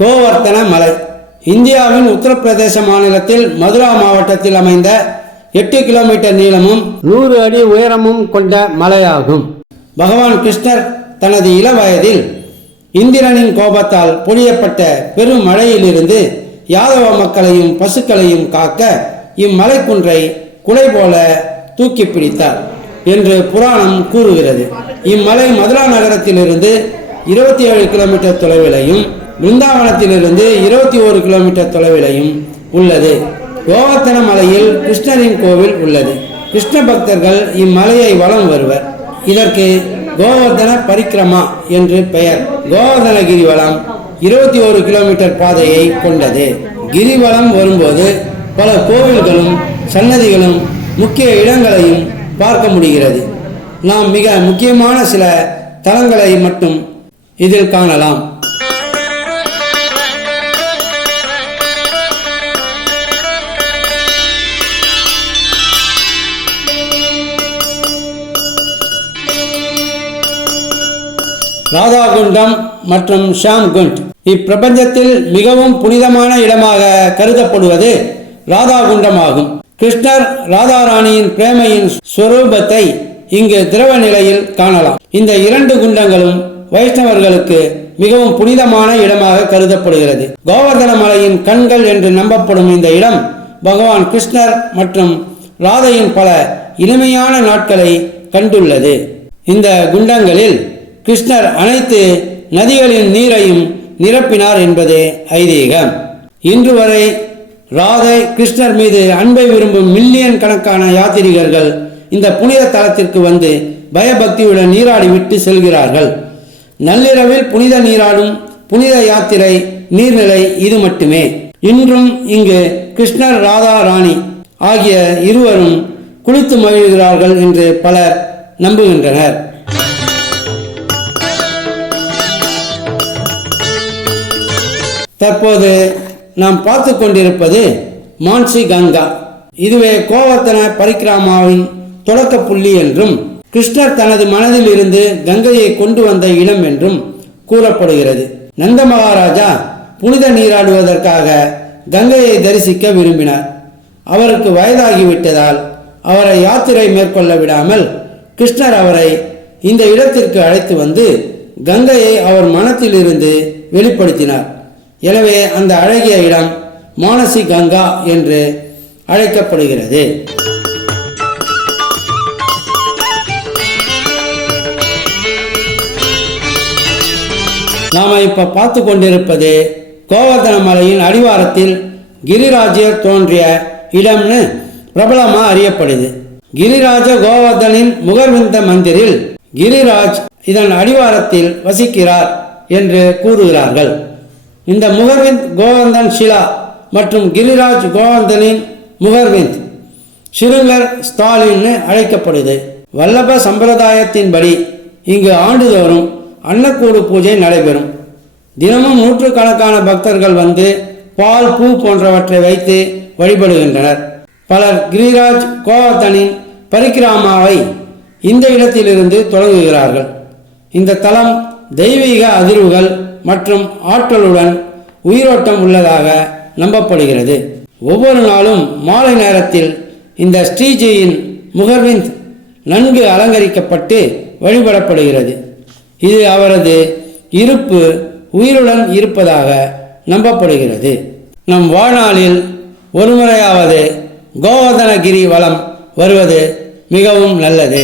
கோவர்த்தன மலை. இந்தியாவின் உத்தரப்பிரதேச மாநிலத்தில் மதுரா மாவட்டத்தில் அமைந்த எட்டு கிலோமீட்டர் நீளமும் நூறு அடி உயரமும் கொண்ட மலையாகும். பகவான் கிருஷ்ணர் தனது இள வயதில் இந்திரனின் கோபத்தால் பொழியப்பட்ட பெரும் மழையிலிருந்து யாதவ மக்களையும் பசுக்களையும் காக்க இம்மலைக்குன்றை குலை போல தூக்கி பிடித்தார் என்று புராணம் கூறுகிறது. இம்மலை மதுரா நகரத்திலிருந்து இருபத்தி ஏழு கிலோமீட்டர் தொலைவிலையும் பிருந்தாவனத்திலிருந்து இருபத்தி ஓரு கிலோமீட்டர் தொலைவிலையும் உள்ளது. கோவர்த்தன மலையில் கிருஷ்ணரின் கோவில் உள்ளது. கிருஷ்ண பக்தர்கள் இம்மலையை வலம் வருவர். இதற்கு கோவர்தன பரிக்கிரமா என்று பெயர். கோவர்தன கிரிவலம் இருபத்தி ஓரு கிலோமீட்டர் பாதையை கொண்டது. கிரிவலம் வரும்போது பல கோவில்களும் சன்னதிகளும் முக்கிய இடங்களையும் பார்க்க முடிகிறது. நாம் மிக முக்கியமான சில தலங்களை மட்டும் இதில் காணலாம். ராதாகுண்டம் மற்றும் ஷாம்குண்ட் இப்பிரபஞ்சத்தில் மிகவும் புனிதமான இடமாக கருதப்படுவது ராதாகுண்டமாகும். கிருஷ்ணர் ராதாராணியின் பிரேமையின் ஸ்வரூபத்தை இங்கு திரவ நிலையில் காணலாம். இந்த இரண்டு குண்டங்களும் வைஷ்ணவர்களுக்கு மிகவும் புனிதமான இடமாக கருதப்படுகிறது. கோவர்தன மலையின் கண்கள் என்று நம்பப்படும் இந்த இடம் பகவான் கிருஷ்ணர் மற்றும் ராதையின் பல இனிமையான நாட்களை கண்டுள்ளது. இந்த குண்டங்களில் கிருஷ்ணர் அனைத்து நதிகளின் நீரையும் நிரப்பினார் என்பது ஐதீகம். இன்று வரை ராதை கிருஷ்ணர் மீது அன்பை விரும்பும் மில்லியன் கணக்கான யாத்திரிகர்கள் இந்த புனித தலத்திற்கு வந்து பயபக்தியுடன் நீராடி விட்டு செல்கிறார்கள். நள்ளிரவில் புனித நீராடும் புனித யாத்திரை நீர்நிலை இது மட்டுமே. இன்றும் இங்கு கிருஷ்ணர் ராதா ராணி ஆகிய இருவரும் குளித்து மகிழ்கிறார்கள் என்று பலர் நம்புகின்றனர். தற்போது நாம் பார்த்து கொண்டிருப்பது மான்சி கங்கா. இதுவே கோவர்த்தன பரிக்கிராமாவின் தொடக்க புள்ளி என்றும் கிருஷ்ணர் தனது மனதில் இருந்து கங்கையை கொண்டு வந்த இடம் என்றும் கூறப்படுகிறது. நந்த மகாராஜா புனித நீராடுவதற்காக கங்கையை தரிசிக்க விரும்பினார். அவருக்கு வயதாகிவிட்டதால் அவரை யாத்திரை மேற்கொள்ள விடாமல் கிருஷ்ணர் அவரை இந்த இடத்திற்கு அழைத்து வந்து கங்கையை அவர் மனத்திலிருந்து வெளிப்படுத்தினார். எனவே அந்த அழகிய இடம் மானசி கங்கா என்று அழைக்கப்படுகிறது. நாம இப்ப பார்த்து கொண்டிருப்பது கோவர்தன மலையின் அடிவாரத்தில் கிரிராஜர் தோன்றிய இடம்னு பிரபலமா அறியப்படுது. கிரிராஜ கோவர்தனின் முகர்விந்த மந்திரில் கிரிராஜ் இதன் அடிவாரத்தில் வசிக்கிறார் என்று கூறுகிறார்கள். இந்த முகர்விந்த் கோவந்தன் ஷிலா மற்றும் கிரிராஜ் கோவர்தனின் முகர்விந்த் சிறுங்கர் ஸ்டாலின்னு அழைக்கப்படுது. வல்லப சம்பிரதாயத்தின்படி இங்கு ஆண்டுதோறும் அன்னக்கூடு பூஜை நடைபெறும். தினமும் நூற்றுக்கணக்கான பக்தர்கள் வந்து பால் பூ போன்றவற்றை வைத்து வழிபடுகின்றனர். பலர் கிரிராஜ் கோவர்தனின் பரிக்கிராமாவை இந்த இடத்திலிருந்து தொடங்குகிறார்கள். இந்த தலம் தெய்வீக அதிர்வுகள் மற்றும் ஆற்றலுடன் உயிரோட்டம் உள்ளதாக நம்பப்படுகிறது. ஒவ்வொரு நாளும் மாலை நேரத்தில் இந்த ஸ்ரீஜியின் முகர்விந்த் நன்கு அலங்கரிக்கப்பட்டு வழிபடப்படுகிறது. இது அவரது இருப்பு உயிருடன் இருப்பதாக நம்பப்படுகிறது. நம் வாழ்நாளில் ஒருமுறையாவது கோவர்தனகிரி வளம் வருவது மிகவும் நல்லது.